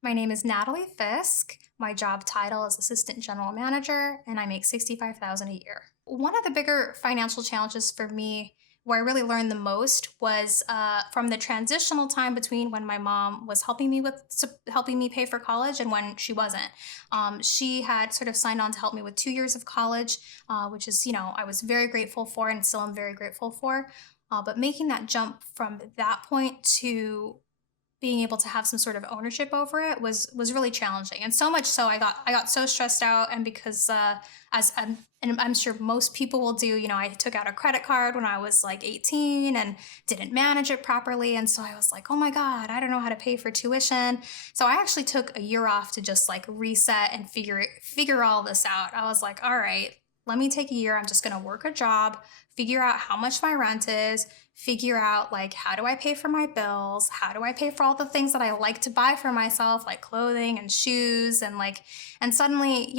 My name is Natalie Fisk. My job title is Assistant General Manager, and I make $65,000 a year. One of the bigger financial challenges for me, where I really learned the most, was from the transitional time between when my mom was helping me pay for college and when she wasn't. She had sort of signed on to help me with 2 years of college, which is I was very grateful for and still am very grateful for. But making that jump from that point to being able to have some sort of ownership over it was really challenging, and so much so I got so stressed out. And because and I'm sure most people will do, I took out a credit card when I was like 18 and didn't manage it properly, and so I was like, oh my god, I don't know how to pay for tuition. So I actually took a year off to just like reset and figure all this out. I was like, all right, let me take a year. I'm just going to work a job, figure out how much my rent is, figure out like how do I pay for my bills? How do I pay for all the things that I like to buy for myself, like clothing and shoes and suddenly,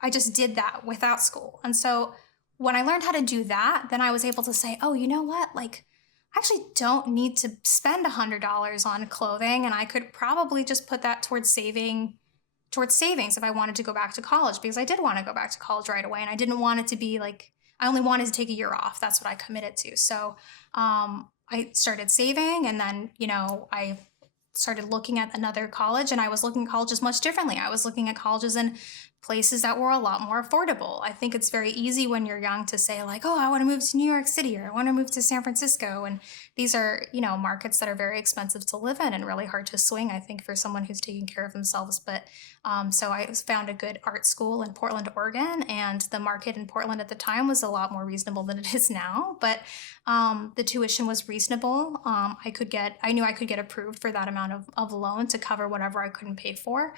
I just did that without school. And so when I learned how to do that, then I was able to say, "Oh, you know what? Like I actually don't need to spend $100 on clothing, and I could probably just put that towards savings if I wanted to go back to college, because I did want to go back to college right away and I didn't want it to be like I only wanted to take a year off. That's what I committed to. So I started saving, and then, I started looking at another college, and I was looking at colleges much differently. I was looking at colleges in places that were a lot more affordable. I think it's very easy when you're young to say like, "Oh, I want to move to New York City or I want to move to San Francisco." And these are, markets that are very expensive to live in and really hard to swing, I think, for someone who's taking care of themselves. But so I found a good art school in Portland, Oregon, and the market in Portland at the time was a lot more reasonable than it is now. But the tuition was reasonable. I knew I could get approved for that amount of loan to cover whatever I couldn't pay for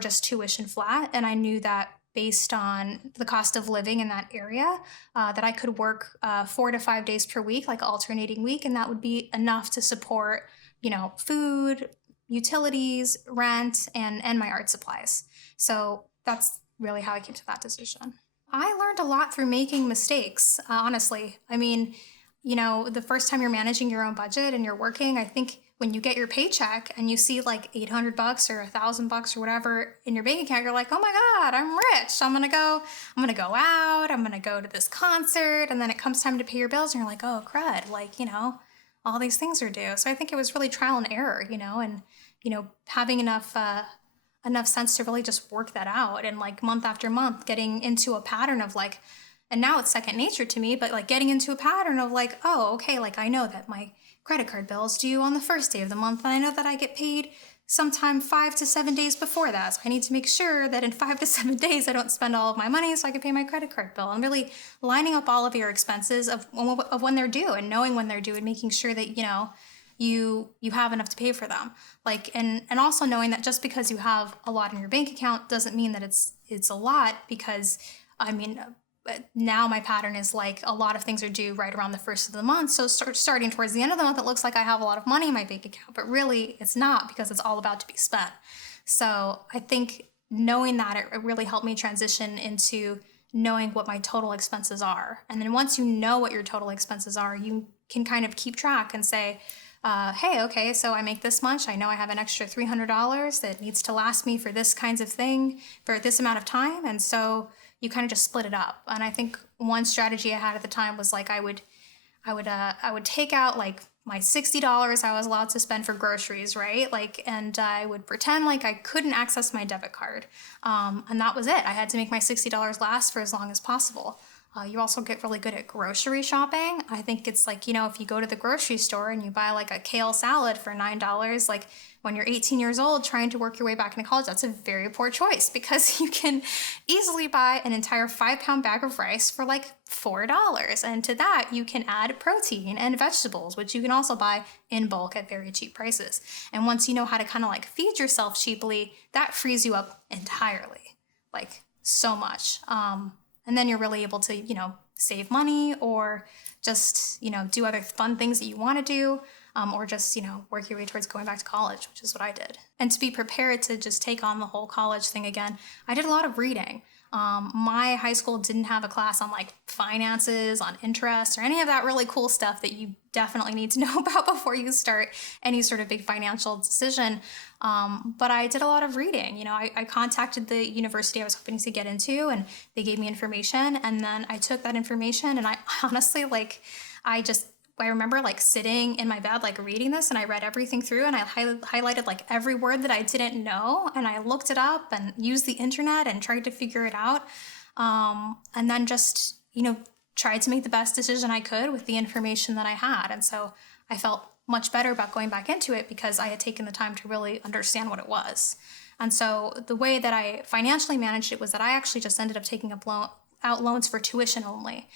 just tuition flat. And I knew that based on the cost of living in that area, that I could work 4 to 5 days per week, like alternating week, and that would be enough to support, food, utilities, rent, and my art supplies. So that's really how I came to that decision. I learned a lot through making mistakes, honestly. I mean, the first time you're managing your own budget and you're working, I think when you get your paycheck and you see like 800 bucks or $1,000 or whatever in your bank account, you're like, oh my God, I'm rich. I'm gonna go out, I'm gonna go to this concert. And then it comes time to pay your bills and you're like, oh crud, like, all these things are due. So I think it was really trial and error, and, having enough sense to really just work that out, and like month after month getting into a pattern of like, and now it's second nature to me, but like getting into a pattern of like, oh, okay, like I know that my credit card bill is due on the first day of the month, and I know that I get paid sometime 5 to 7 days before that. So I need to make sure that in 5 to 7 days I don't spend all of my money so I can pay my credit card bill. And really lining up all of your expenses of when they're due, and knowing when they're due, and making sure that you have enough to pay for them. Like, and also knowing that just because you have a lot in your bank account doesn't mean that it's a lot, because I mean, now my pattern is like a lot of things are due right around the first of the month. So starting towards the end of the month, it looks like I have a lot of money in my bank account, but really it's not, because it's all about to be spent. So I think knowing that, it really helped me transition into knowing what my total expenses are. And then once you know what your total expenses are, you can kind of keep track and say, hey, okay, so I make this much. I know I have an extra $300 that needs to last me for this kinds of thing for this amount of time. And so you kind of just split it up. And I think one strategy I had at the time was like I would take out like my $60 I was allowed to spend for groceries, right? Like, and I would pretend like I couldn't access my debit card. And that was it. I had to make my $60 last for as long as possible. You also get really good at grocery shopping. I think it's like, if you go to the grocery store and you buy like a kale salad for $9, like when you're 18 years old trying to work your way back into college, that's a very poor choice, because you can easily buy an entire 5-pound bag of rice for like $4. And to that, you can add protein and vegetables, which you can also buy in bulk at very cheap prices. And once you know how to kind of like feed yourself cheaply, that frees you up entirely, like so much. And then you're really able to, save money, or just, do other fun things that you want to do, or just, work your way towards going back to college, which is what I did. And to be prepared to just take on the whole college thing again, I did a lot of reading. My high school didn't have a class on like finances, on interest, or any of that really cool stuff that you definitely need to know about before you start any sort of big financial decision. But I did a lot of reading. I contacted the university I was hoping to get into, and they gave me information. And then I took that information, and I honestly, I remember like sitting in my bed, like reading this, and I read everything through, and I highlighted like every word that I didn't know, and I looked it up and used the internet and tried to figure it out. And then just, tried to make the best decision I could with the information that I had. And so I felt much better about going back into it because I had taken the time to really understand what it was. And so the way that I financially managed it was that I actually just ended up taking out loans for tuition only,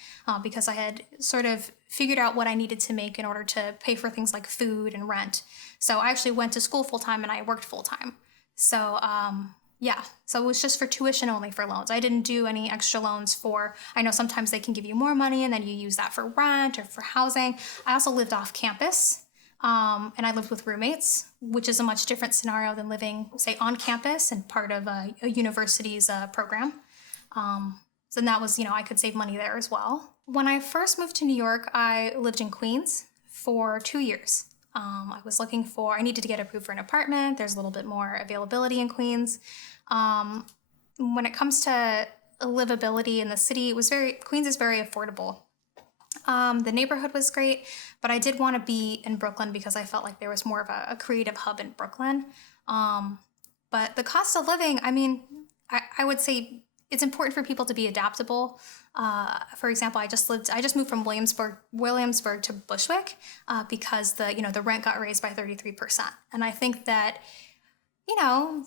because I had sort of figured out what I needed to make in order to pay for things like food and rent. So I actually went to school full time and I worked full time. So yeah, so it was just for tuition only for loans. I didn't do any extra loans I know sometimes they can give you more money and then you use that for rent or for housing. I also lived off campus. And I lived with roommates, which is a much different scenario than living, say, on campus and part of a university's program. So that was, I could save money there as well. When I first moved to New York, I lived in Queens for 2 years. I needed to get approved for an apartment. There's a little bit more availability in Queens. When it comes to livability in the city, Queens is very affordable. The neighborhood was great, but I did want to be in Brooklyn because I felt like there was more of a creative hub in Brooklyn. But the cost of living, I would say it's important for people to be adaptable. For example, I just moved from Williamsburg to Bushwick because the rent got raised by 33%. And I think that,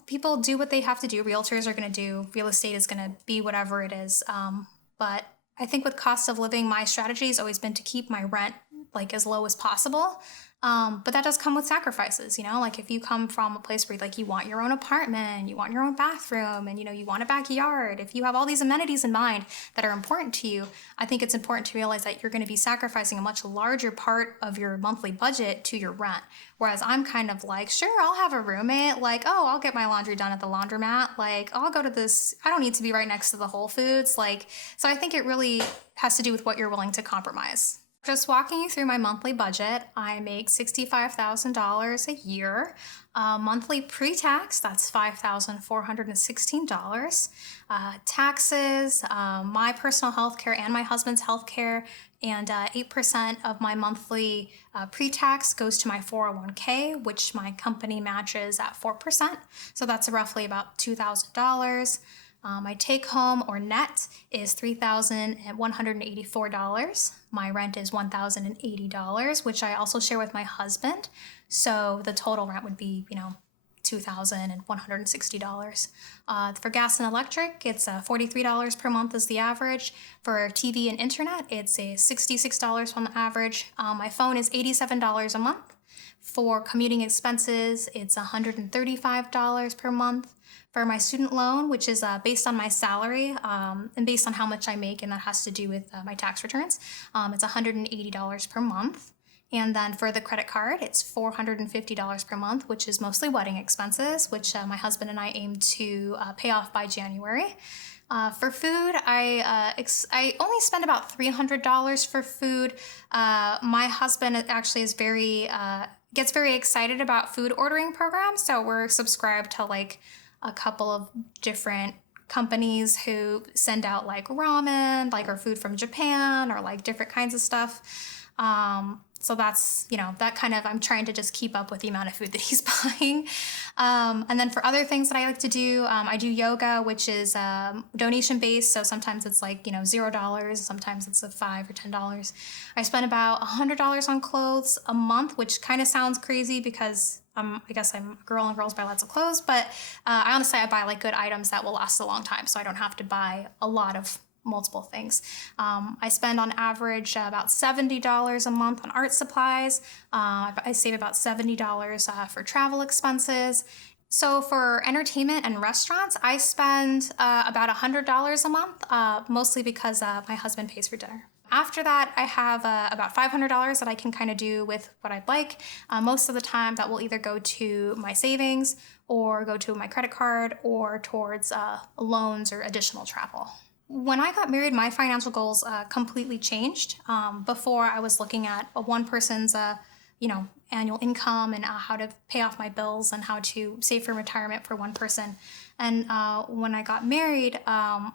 people do what they have to do. Realtors are going to do, real estate is going to be whatever it is. But I think with cost of living, my strategy has always been to keep my rent like as low as possible. But that does come with sacrifices, like if you come from a place where like you want your own apartment, you want your own bathroom, and you want a backyard, if you have all these amenities in mind that are important to you, I think it's important to realize that you're going to be sacrificing a much larger part of your monthly budget to your rent. Whereas I'm kind of like, sure, I'll have a roommate, like, oh, I'll get my laundry done at the laundromat, like I'll go to this, I don't need to be right next to the Whole Foods, so I think it really has to do with what you're willing to compromise. Just walking you through my monthly budget, I make $65,000 a year. Monthly pre-tax, that's $5,416. Taxes, my personal health care and my husband's health care, and 8% of my monthly pre-tax goes to my 401k, which my company matches at 4%. So that's roughly about $2,000. My take home or net is $3,184. My rent is $1,080, which I also share with my husband. So the total rent would be, $2,160. For gas and electric, it's $43 per month is the average. For TV and internet, it's $66 on the average. My phone is $87 a month. For commuting expenses, it's $135 per month. For my student loan, which is based on my salary and based on how much I make, and that has to do with my tax returns, it's $180 per month. And then for the credit card, it's $450 per month, which is mostly wedding expenses, which my husband and I aim to pay off by January. For food, I only spend about $300 for food. My husband actually gets very excited about food ordering programs, so we're subscribed to like a couple of different companies who send out like ramen, or food from Japan, or like different kinds of stuff. So that's, that kind of, I'm trying to just keep up with the amount of food that he's buying. And then for other things that I like to do, I do yoga, which is donation based. So sometimes it's like, $0, sometimes it's $5 or $10. I spend about $100 on clothes a month, which kind of sounds crazy because I guess I'm a girl and girls buy lots of clothes, but I buy like good items that will last a long time. So I don't have to buy a lot of multiple things. I spend on average about $70 a month on art supplies. I save about $70 for travel expenses. So for entertainment and restaurants, I spend about $100 a month, mostly because my husband pays for dinner. After that, I have about $500 that I can kind of do with what I'd like. Most of the time, that will either go to my savings or go to my credit card or towards loans or additional travel. When I got married, my financial goals completely changed. Before, I was looking at a one person's, annual income and how to pay off my bills and how to save for retirement for one person. And when I got married, I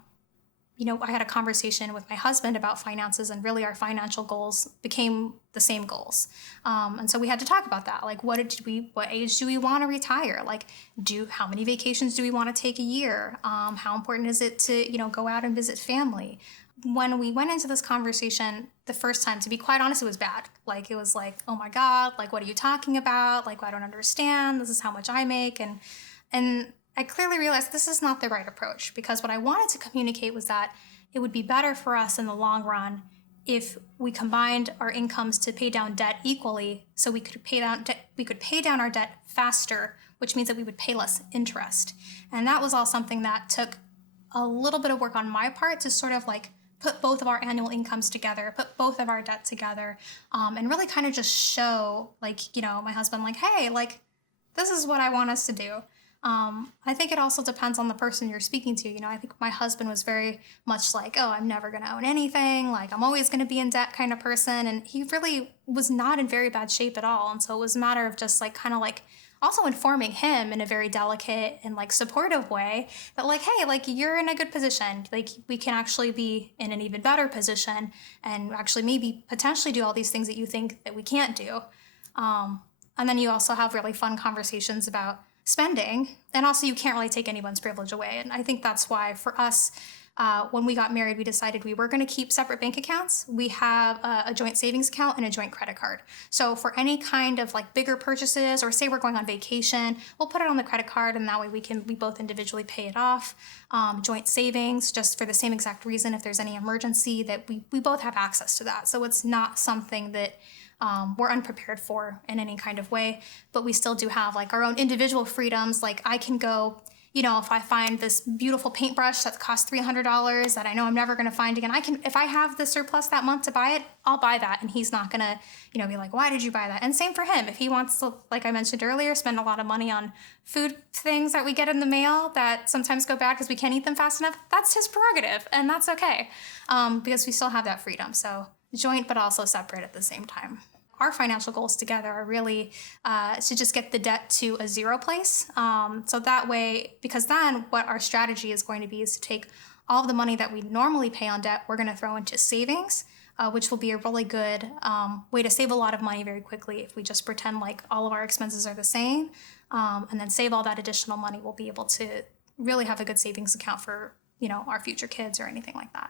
had a conversation with my husband about finances, and really our financial goals became the same goals. And so we had to talk about that. Like, what age do we want to retire? Like, how many vacations do we want to take a year? How important is it to, go out and visit family? When we went into this conversation the first time, to be quite honest, it was bad. Like, it was like, oh my God, like, what are you talking about? Like, I don't understand. This is how much I make. And I clearly realized this is not the right approach, because what I wanted to communicate was that it would be better for us in the long run if we combined our incomes to pay down debt equally, so we could pay down our debt faster, which means that we would pay less interest. And that was all something that took a little bit of work on my part to sort of like put both of our annual incomes together, put both of our debt together, and really kind of just show, like, my husband, like, hey, like, this is what I want us to do. I think it also depends on the person you're speaking to. I think my husband was very much like, oh, I'm never going to own anything. Like, I'm always going to be in debt kind of person. And he really was not in very bad shape at all. And so it was a matter of just like, kind of like also informing him in a very delicate and like supportive way that, like, hey, like, you're in a good position. Like, we can actually be in an even better position and actually maybe potentially do all these things that you think that we can't do. And then you also have really fun conversations about spending. And also, you can't really take anyone's privilege away. And I think that's why for us, when we got married, we decided we were going to keep separate bank accounts. We have a joint savings account and a joint credit card. So for any kind of like bigger purchases, or say we're going on vacation, we'll put it on the credit card, and that way we both individually pay it off. Joint savings, just for the same exact reason, if there's any emergency, that we both have access to that. So it's not something that we're unprepared for in any kind of way, but we still do have like our own individual freedoms. Like, I can go, if I find this beautiful paintbrush that costs $300 that I know I'm never going to find again, if I have the surplus that month to buy it, I'll buy that. And he's not going to, be like, why did you buy that? And same for him. If he wants to, like I mentioned earlier, spend a lot of money on food things that we get in the mail that sometimes go bad because we can't eat them fast enough, that's his prerogative. And that's okay. Because we still have that freedom. So joint, but also separate at the same time. Our financial goals together are really to just get the debt to a zero place. So that way, because then what our strategy is going to be is to take all of the money that we normally pay on debt, we're going to throw into savings, which will be a really good way to save a lot of money very quickly. If we just pretend like all of our expenses are the same, and then save all that additional money, we'll be able to really have a good savings account for, our future kids or anything like that.